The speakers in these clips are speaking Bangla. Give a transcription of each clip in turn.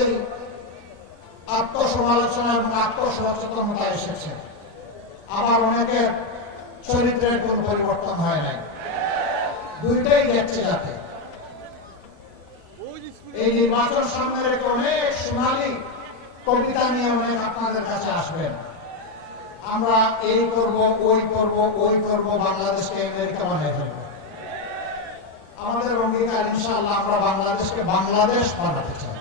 বললেই আত্মসমালোচনা এবং আত্মসচেতনতা এসেছে, আবার অনেকের চরিত্রের কোনো পরিবর্তন হয় নাই। দুইটাই দেখছে যাতে এই নির্বাচন সামনে রেখে অনেক সোনালী কবিতা নিয়ে অনেক আপনাদের কাছে আসবেন। আমরা এই করব, ওই করব, ওই করব, বাংলাদেশকে আমেরিকা বানিয়ে ফেলব। আমাদের অঙ্গীকার ইনশাআল্লাহ আমরা বাংলাদেশকে বাংলাদেশ বানাতে চাই।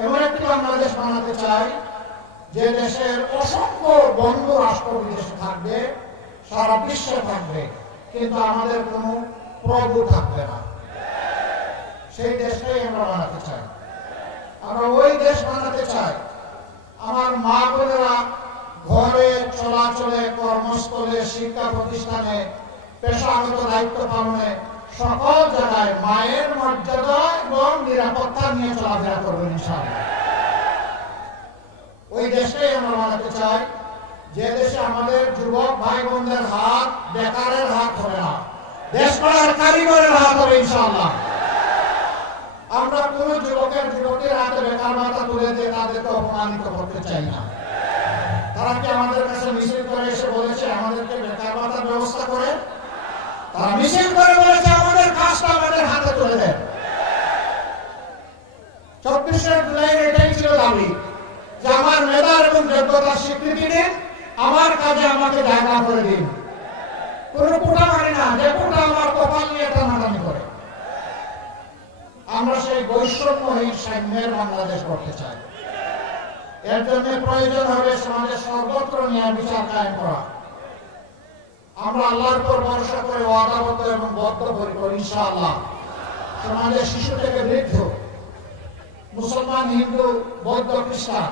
এমন একটি বাংলাদেশ বানাতে চাই যে দেশের অসংখ্য বন্ধু রাষ্ট্র বিদেশে থাকবে, সারা বিশ্বে থাকবে, কিন্তু আমাদের কোনো প্রভু থাকবে না। সেই দেশটাই আমরা বানাতে চাই। আমরা ওই দেশ বানাতে চাই আমার মা বোনেরা ঘরে, চলাচলে, কর্মস্থলে, শিক্ষা প্রতিষ্ঠানে, পেশাগত দায়িত্ব পালনে সকল জায়গায় মায়ের মর্যাদা এবং নিরাপত্তা নিয়ে চলাফেরা করবেন ইনশাআল্লাহ। ওই দেশটাই আমরা বানাতে চাই যে দেশে আমাদের যুবক ভাই বোনদের হাত বেকারের হাত হবে না, দেশ গড়ার কারিগরের হাত হবে ইনশাআল্লাহ। আমরা কোন যুবকের হাতে বেকার ভাতা তুলে দিয়ে তাদেরকে অপমানিত করতে চাই না। তারা কি আমাদের কাছে মিছিল করে এসে বলেছে আমাদেরকে বেকার ভাতার ব্যবস্থা করে? তারা মিছিল করে বলেছে আমাদের কাজটা আমাদের হাতে তুলে দেন। 24 জুলাইয়ের এটাই ছিল দাবি যে আমার মেধার এবং যোগ্যতার স্বীকৃতি দিন, আমার কাজে আমাকে জায়গা করে দিন। কোন কোটা মানে না যে কোটা আমার কপাল নিয়ে টানাটানি করে। আমরা সেই বৈষম্যহীন সাম্যের বাংলাদেশ করতে চাই। এর জন্য প্রয়োজন হবে সমাজের সর্বত্র ন্যায় বিচার কায়েম করা। আমরা আল্লাহর উপর ভরসা করে ওয়াদাবদ্ধ এবং বদ্ধপরিকর ইনশাআল্লাহ সমাজের শিশু থেকে বৃদ্ধ, মুসলমান, হিন্দু, বৌদ্ধ, খ্রিস্টান,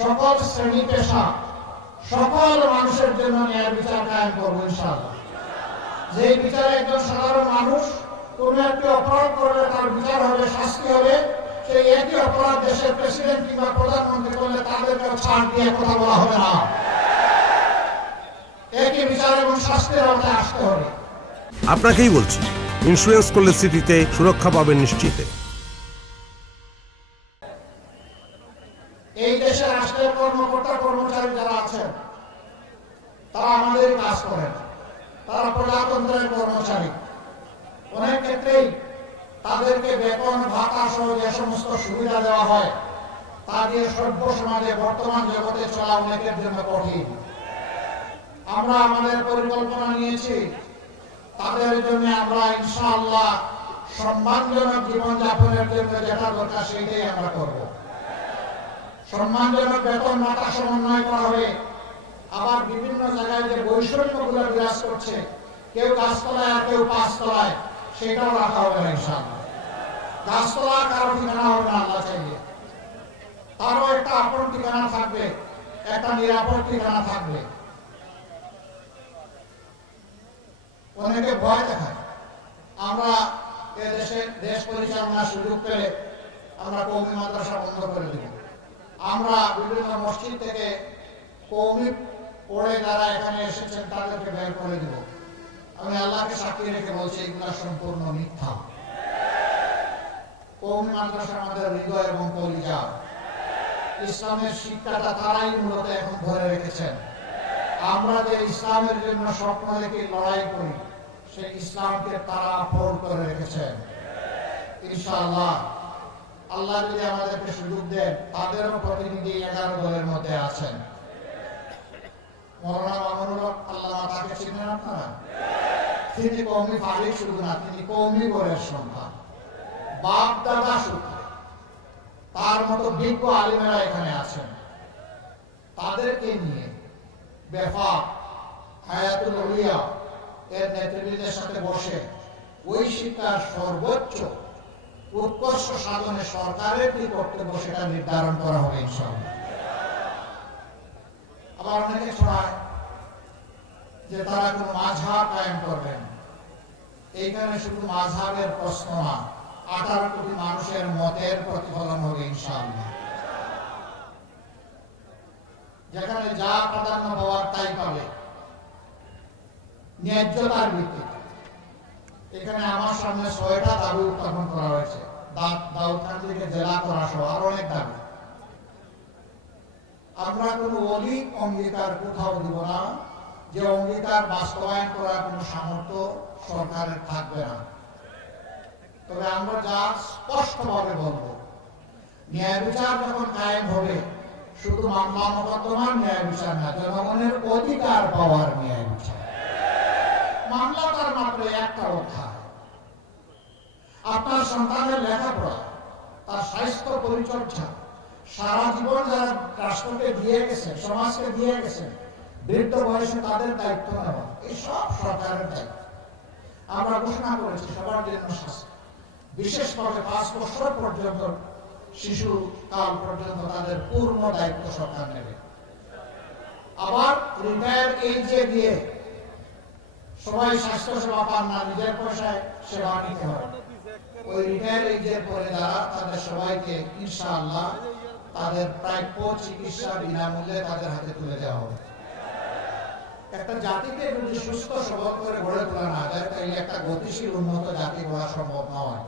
সকল শ্রেণী পেশা, সকল মানুষের জন্য ন্যায় বিচার কায়েম করবো ইনশাআল্লাহ। যে বিচারে একজন সাধারণ মানুষ কোন একটি অপরাধ করলে তার বিচার হবে, শাস্তি হবে, সেই একই অপরাধ দেশের প্রেসিডেন্ট কিংবা প্রধানমন্ত্রী করলে তাদেরকে ছাড় দিয়ে কথা বলা হবে না। একই বিচার এবং শাস্তির আওতায় আসতে হবে। আপনাকেই বলছি, ইন্স্যুরেন্স করলে সিটিতে সুরক্ষা পাবেন নিশ্চিতে। এই দেশে রাষ্ট্রের কর্মকর্তা কর্মচারী যারা আছেন তারা আমাদের কাজ করেন, তারা প্রজাতন্ত্রের কর্মচারী। অনেক ক্ষেত্রেই তাদেরকে বেতন ভাতা সহ যে সমস্ত সুবিধা দেওয়া হয় তা দিয়ে সভ্য সমাজে বর্তমান জগতে চলা অনেকের জন্য কঠিন। আমরা আমাদের পরিকল্পনা নিয়েছি তাদের জন্য আমরা ইনশাআল্লাহ সম্মানজনক জীবনযাপনের জন্য যেটা দরকার সেইটাই আমরা করব। সম্মানজনক বেতন ভাতা সমন্বয় করা হবে। আবার বিভিন্ন জায়গায় যে বৈষম্যগুলো বিরাজ করছে, কেউ গাছতলায় আর কেউ পাঁচতলায়, সেটাও রাখা হবে না ইনশাআল্লাহ। গাছতলা কারো ঠিকানা হবে না আল্লাহ চাইলে, তারও একটা আপন ঠিকানা থাকবে, একটা নিরাপদ ঠিকানা থাকবে। অনেকে ভয় দেখায় আমরা দেশ পরিচালনার সুযোগ পেলে আমরা কওমি মাদ্রাসা বন্ধ করে দেব, আমরা বিভিন্ন মসজিদ থেকে কওমি পড়ে যারা এখানে এসেছেন তাদেরকে বের করে দেব। আমি আল্লাহকে সাক্ষী রেখে বলছি এগুলো সম্পূর্ণ মিথ্যা। কওমি মাদ্রাসা আমাদের হৃদয় এবং কলিজা। ইসলামের শিক্ষাটা তারাই মূলত এখন ধরে রেখেছেন। আমরা যে ইসলামের জন্য স্বপ্ন দেখে লড়াই করি সেই ইসলামকে তারা আপন করে রেখেছেন। ইনশাআল্লাহ আল্লাহ যদি আমাদেরকে সুযোগ দেন, তাদেরও প্রতিনিধি 11 দলের মধ্যে আছেন। মৌলানা মামুনুল হক আল্লামা, তাকে চিনেন আপনারা? তিনি কওমি ফারিক শুধু না, তিনি কওমি গোরের সন্তান, বাপ দাদা সূত্রে। তার মতো বিজ্ঞ আলিমেরা এখানে আছেন। তাদেরকে নিয়ে বেফাক হায়াতুল আউলিয়া এর নেতৃবৃন্দের সাথে বসে ওই শিক্ষার সর্বোচ্চ উৎকর্ষ সাধনে সরকারের কি কর্তব্য সেটা নির্ধারণ করা হবে ইনশাআল্লাহ। আবার অনেকে শোনায় যে তারা কোন মাযহাব কায়েম করবেন। এইখানে শুধু মাযহাবের প্রশ্ন না, 18 কোটি মানুষের মতের প্রতিফলন হবে ইনশাআল্লাহ। যেখানে যা প্রাধান্য পাওয়ার তাই পাবে ন্যায্যতার ভিত্তিতে। এখানে আমার সামনে 6টা দাবি উত্থাপন করা হয়েছে। দাউদকান্দিকে জেলা করা সহ আরো অনেক দাবি। আমরা কোনো অলিক অঙ্গীকার কোথাও দিব না যে অঙ্গীকার বাস্তবায়ন করার কোনো সামর্থ্য সরকারের থাকবে না। তবে আমরা যা স্পষ্টভাবে বলবো, ন্যায় বিচার যখন কায়েম হবে, শুধু মামলা মোকদ্দমার ন্যায় বিচার না, জনগণের অধিকার পাওয়ার ন্যায় বিচার। মামলা তার মাত্র একটা অধ্যায়। আপনার সন্তানের লেখাপড়া, তার স্বাস্থ্য পরিচর্যা, সারা জীবন যারা রাষ্ট্রকে দিয়ে গেছেন, সমাজকে দিয়ে গেছেন, বৃদ্ধ বয়সে তাদের দায়িত্ব নেওয়া, এই সব সরকারের দায়িত্ব। আমরা ঘোষণা করেছি সবার জন্য শাস্তি, বিশেষভাবে 5 বছর পর্যন্ত শিশু কাল পর্যন্ত তাদের পূর্ণ দায়িত্ব সরকার নেবে। আবার রিটায়ার এজে দিয়ে সবাই স্বাস্থ্য সেবা পান না, নিজের পয়সায় সেবা নিতে হয়। ওই রিটায়ার এজের পরে যারা, তাদের সবাইকে ইনশাআল্লাহ তাদের প্রাপ্য চিকিৎসা বিনামূল্যে তাদের হাতে তুলে দেওয়া হবে। একটা জাতিকে যদি সুস্থ সবল করে গড়ে তোলা না যায়, তাহলে একটা গতিশীল উন্নত জাতি গড়া সম্ভব নয়।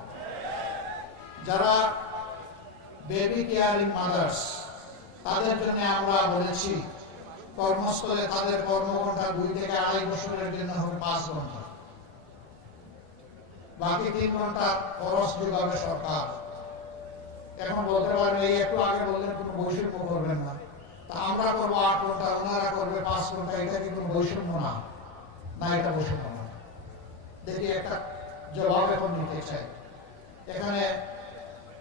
যারা বেবি কেয়ারিং মাদার্স, তাদের জন্য আমরা বলেছি কর্মস্থলে তাদের কর্মঘণ্টা 2 থেকে 2.5 বছরের জন্য হবে 5 ঘন্টা, বাকি 3 ঘন্টা খরচ যোগাবে সরকার। এখন বলতে পারেন, এই একটু আগে বললেন কোনো বৈষম্য করবেন না, তা আমরা করবো 8 ঘন্টা, ওনারা করবে 5 ঘন্টা, এটা কি কোনো বৈষম্য না? না, এটা বৈষম্য না। দেখি একটা জবাব এখন নিতে চাই। এখানে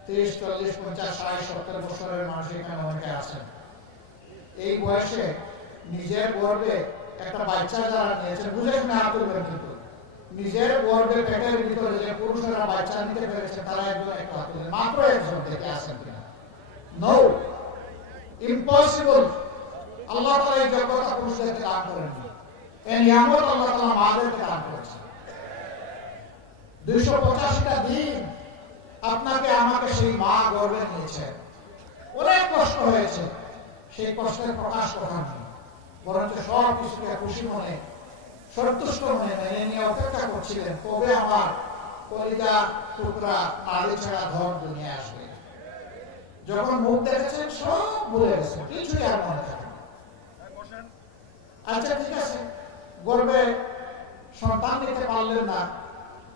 30, 40, 50, 60, 70 বছরের মানুষ এখানে অনেকে আছেন। এই বয়সে নিজের গর্বে একটা বাচ্চা যারা নিয়েছে, বুঝে না তুলবেন, কিন্তু নিজের গর্বে পেটের ভিতরে যে পুরুষেরা বাচ্চা নিতে পেরেছে, তারা একজন একটা তুলেন, মাত্র একজন থেকে আসেন কিনা? No, impossible. আল্লাহ তাআলা এই যোগ্যতা পুরুষদেরকে দান করেননি, এই নিয়ামত আল্লাহ তাআলা মাদেরকে দান করেছেন। 285টা দিন আপনাকে আমাকে সেই মা গর্বে নিয়েছে, অনেক কষ্ট হয়েছে, সেই কষ্টের প্রকাশ করার নেই, বরঞ্চ সব কিছুকে খুশি মনে, সন্তুষ্ট মনে মেনে নিয়ে অপেক্ষা করছিলেন, কবে আমার কলিজা টুকরা নারী ছাড়া ধন দুনিয়া আসবে। যখন মুখ দেখেছেন সব ভুলে গেছেন, কিছুই আর মনে থাকে না। আচ্ছা ঠিক আছে, গর্বে সন্তান নিতে পারলেন না,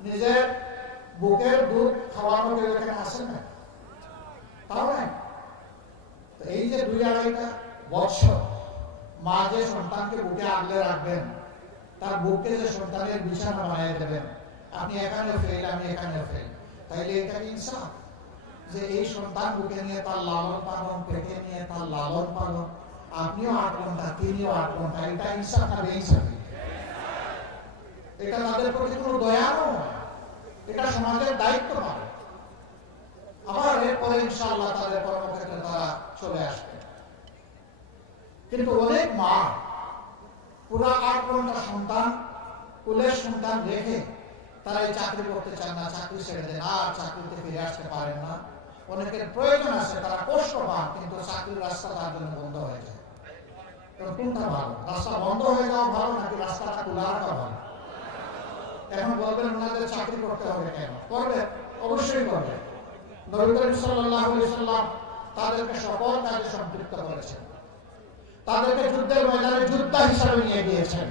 নিজের বুকের দুধ খাওয়ানো কেউ এখানে আসেন না, তাও নাই। এই যে 2-2.5 বছর মা যে সন্তানকে বুকে আগলে রাখবেন, তার বুকে যে সন্তানের বিছানা বানিয়ে দেবেন, আপনি এখানেও ফেল, আমি এখানেও ফেল, তাইলে এটা ইনসাফ যে এই সন্তান বুকে নিয়ে তার লালন পালন, পেটে নিয়ে তার লালন পালন, আপনিও 8 ঘন্টা, তিনিও 8 ঘন্টা, এটা ইনসাফ না বেইনসাফ? এটা তাদের প্রতি কোনো দয়া নয়, এটা সমাজের দায়িত্ব পাবে। আবার এরপরে ইনশাআল্লাহ তাদের কর্মক্ষেত্রে তারা চলে আসবে। কিন্তু অনেক মা পুরা 8 ঘন্টা সন্তান, কুলের সন্তান রেখে তারা এই চাকরি করতে চান না, চাকরি ছেড়ে দেন, আর চাকরিতে ফিরে আসতে পারেন না। অনেকের প্রয়োজন আছে, তারা কষ্ট পান, কিন্তু চাকরির রাস্তা তার জন্য বন্ধ হয়ে যায়। কোনটা ভালো? রাস্তা বন্ধ হয়ে যাওয়া ভালো নাকি রাস্তাটা খোলা রাখা ভালো? এখন বলবেন ওনাদের চাকরি করতে হবে কেন? করবে, অবশ্যই করবে। নবী করিম সাল্লাল্লাহু আলাইহি সাল্লাম তাদেরকে সকল কাজে সম্পৃক্ত করেছেন, তাদেরকে যুদ্ধের ময়দানে যোদ্ধা হিসাবে নিয়ে গিয়েছেন।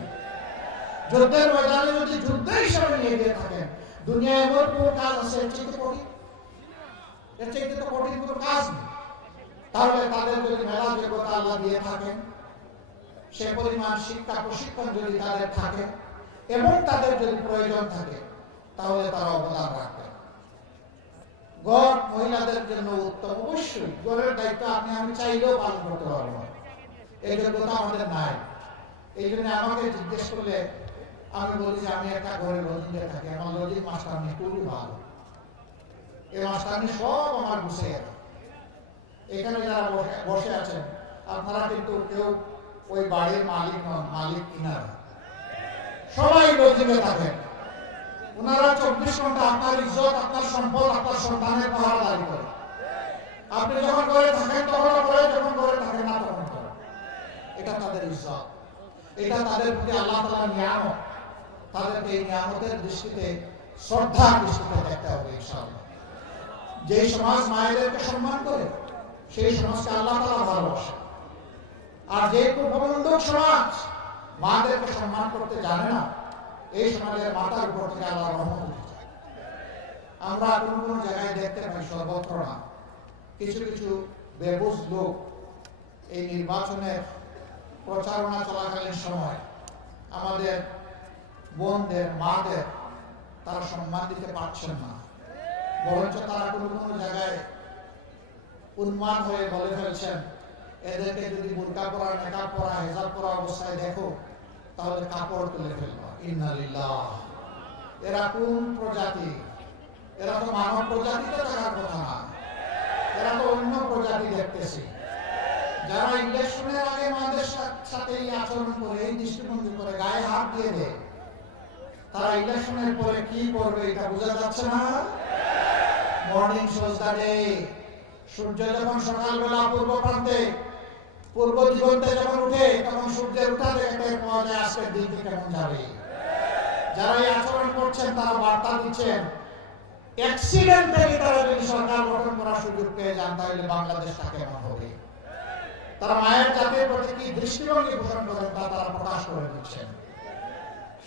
যুদ্ধের ময়দানে যদি যোদ্ধা হিসাবে নিয়ে গিয়ে থাকেন, দুনিয়ায় এমন কোন কাজ আছে এর চাইতে কঠিন? এর চাইতে তো কঠিন কোনো কাজ নেই। তাহলে তাদের যদি মেধা যোগ্যতা আল্লাহ দিয়ে থাকেন, সে পরিমাণ শিক্ষা প্রশিক্ষণ যদি তাদের থাকে এবং তাদের যদি প্রয়োজন থাকে, তাহলে তারা অবদান রাখবে। ঘর মহিলাদের জন্য উত্তম, অবশ্যই ঘরের দায়িত্ব আপনি আমি চাইলেও পালন করতে পারবো না, এই যোগ্যতা আমাদের নাই। এই জন্য আমাকে জিজ্ঞেস করলে আমি বলি যে আমি একটা ঘরে লজিংয়ে থাকি, আমার লজিং মাস্টারনি খুবই ভালো, এই মাস্টারনি সব আমার গুছিয়ে গেল। এখানে যারা বসে আছেন আপনারা কিন্তু কেউ ওই বাড়ির মালিক নন, মালিক কিনারা, সবাই লজিংয়ে থাকেন। ওনারা 24 ঘন্টা আপনার ইজ্জত, আপনার সম্পদ, আপনার সন্তানের পাহারাদারি করে। আপনি যখন করে থাকেন তখন করে, যখন করে থাকেন না তখন করে। এটা তাদের ইজ্জত, এটা তাদের প্রতি আল্লাহ তাআলার নিয়ামত। তাদেরকে এই নিয়ামতের দৃষ্টিতে, শ্রদ্ধার দৃষ্টিতে দেখতে হবে ইনশাআল্লাহ। যে সমাজ মায়েদেরকে সম্মান করে সেই সমাজকে আল্লাহ তাআলা ভালোবাসে। আর যে প্রবন্ধক সমাজ মাদেরকে সম্মান করতে জানে না, এই সমাজের মাথার উপর থেকে আল্লাহর রহমত উঠে যায়। আমরা কোন কোন জায়গায় দেখতে পাই, সর্বত্র না, কিছু কিছু বেবুজ লোক এই নির্বাচনের প্রচারণা চলাকালীন সময় আমাদের বোনদের, মাদের তারা সম্মান দিতে পারছেন না, বরঞ্চ তারা কোনো কোনো জায়গায় উন্মাদ হয়ে বলে ফেলছেন, এদেরকে যদি বোরকা পরা, নেকাব পরা, হেজাব পরা অবস্থায় দেখো তাহলে কাপড় তুলে ফেলবা। ইন্না লিল্লাহ। এরা কোন প্রজাতি? এরা তো মানব প্রজাতিতে থাকার কথা না, এরা তো অন্য প্রজাতি দেখতেছি। যারা ইলেকশনের আগে মাদের সাথে এই আচরণ করে, এই দৃষ্টিভঙ্গি করে, গায়ে হাত দিয়ে দেয়, তারা ইলেকশনের পরে কি করবে এটা বোঝা যাচ্ছে না। মর্নিং সজদা ডে, সূর্য যখন সকালবেলা পূর্ব প্রান্তে, পূর্ব দিগন্তে যখন উঠে, তখন সূর্যের উঠা দেখতে পাওয়া যায় আজকের দিনটি কেমন যাবে। যারা এই আচরণ করছেন তারা বার্তা দিচ্ছেন, অ্যাক্সিডেন্টালি তারা যদি সরকার গঠন করার সুযোগ পেয়ে যান তাহলে বাংলাদেশটা কেমন হবে। তারা মায়ের জাতির প্রতি কি দৃষ্টিভঙ্গি পোষণ করেন তা তারা প্রকাশ করে দিচ্ছেন।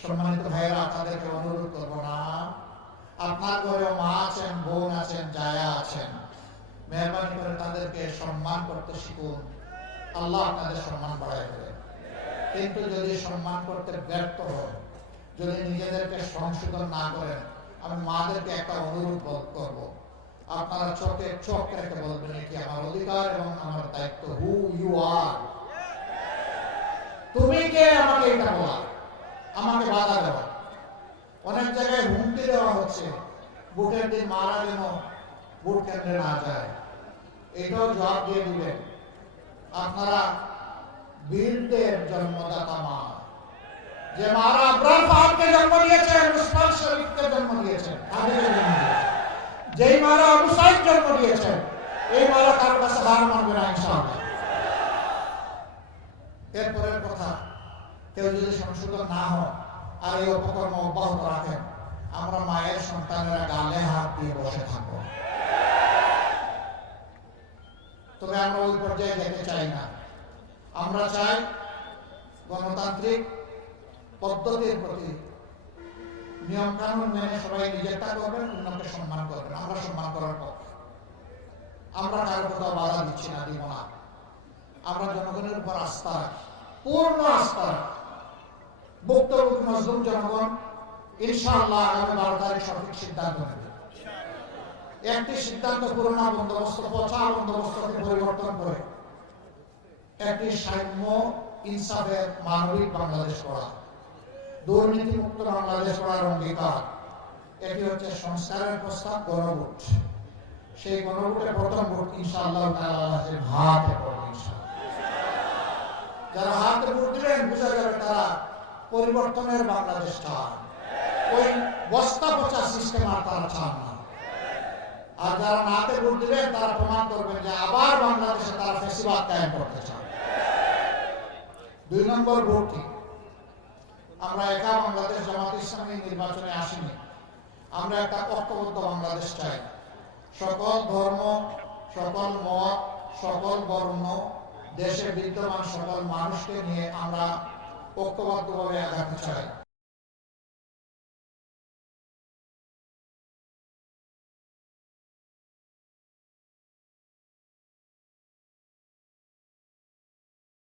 সম্মানিত ভাইয়েরা, তাদেরকে অনুরোধ করব না, আপনার ঘরেও মা আছেন, বোন আছেন, জায়া আছেন, মেহরবানি করে তাদেরকে সম্মান করতে শিখুন। আল্লাহ আপনাদের সম্মান বাড়ায় দেবেন। কিন্তু যদি সম্মান করতে ব্যর্থ হন, যদি নিজেদেরকে সংশোধন না করেন, আমি মাদেরকে একটা অনুরোধ করব, আপনারা চোখে চোখ রেখে বলবেন, এটি আমার অধিকার এবং আমার দায়িত্ব। হু ইউ আর, তুমি কে আমাকে এটা বলা, আমাকে বাধা দেওয়া। অনেক জায়গায় হুমকি দেওয়া হচ্ছে, ভোটের দিন মারা যেন ভোট কেন্দ্রে না যায়, এটাও জবাব দিয়ে দিবেন। আপনারা বীরদের জন্মদাতা মা, যে মারা আবরার ফাহাদকে জন্ম দিয়েছেন, উসমান শরীফকে জন্ম দিয়েছেন, খাদিজাকে জন্ম দিয়েছেন, যেই মারা আবু সাইদ জন্ম দিয়েছেন, এই মারা কারো কাছে হার মানবে না ইনশাআল্লাহ। এরপরের কথা, কেউ যদি সংশোধন না হয় আর এই অপকর্ম অব্যাহত রাখেন, আমরা মায়ের সন্তানেরা গালে হাত দিয়ে বসে থাকবো। তবে আমরা ওই পর্যায়ে যেতে চাই না। আমরা চাই গণতান্ত্রিক পদ্ধতির প্রতি নিয়ম কানুন মেনে সবাই নিজেরটা করবেন, অন্যকে সম্মান করবেন। আমরা সম্মান করার পক্ষে, আমরা কারো কোথাও বাধা দিচ্ছি না, দিব না। আমরা জনগণের উপর আস্থা রাখি, পূর্ণ আস্থা রাখি। ভুক্তভোগী মজলুম জনগণ ইনশাআল্লাহ আগামী 12 তারিখ সঠিক সিদ্ধান্ত নেবে। একটি সিদ্ধান্ত পুরোনো বন্দোবস্ত, পচা বন্দোবস্তকে পরিবর্তন করে একটি সাম্য, ইনসাফের, মানবিক বাংলাদেশ করা, দুর্নীতি মুক্ত বাংলাদেশ করার অঙ্গীকার। এটি হচ্ছে সংস্কারের প্রস্তাব, গণভোট। সেই গণভোটের প্রথম ভোট ইনশাআল্লাহ হাতে পড়বে ইনশাআল্লাহ। যারা হাতে ভোট দিবেন, বোঝা যাবে তারা পরিবর্তনের বাংলাদেশ চান, ওই বস্তা পচা সিস্টেম আর তারা চান না। আর যারা নাতে ভোট দিবেন তারা প্রমাণ করবেন যে আবার বাংলাদেশে তারা ফ্যাসিবাদ কায়েম করতে চান। 2 নম্বর ভোটটি, আমরা একা বাংলাদেশ জামাত ইসলামী নির্বাচনে আসিনি, আমরা একটা ঐক্যবদ্ধ বাংলাদেশ চাই। সকল ধর্ম, সকল মত, সকল বর্ণ, দেশে বিদ্যমান সকল মানুষকে নিয়ে আমরা ঐক্যবদ্ধভাবে আগাতে চাই।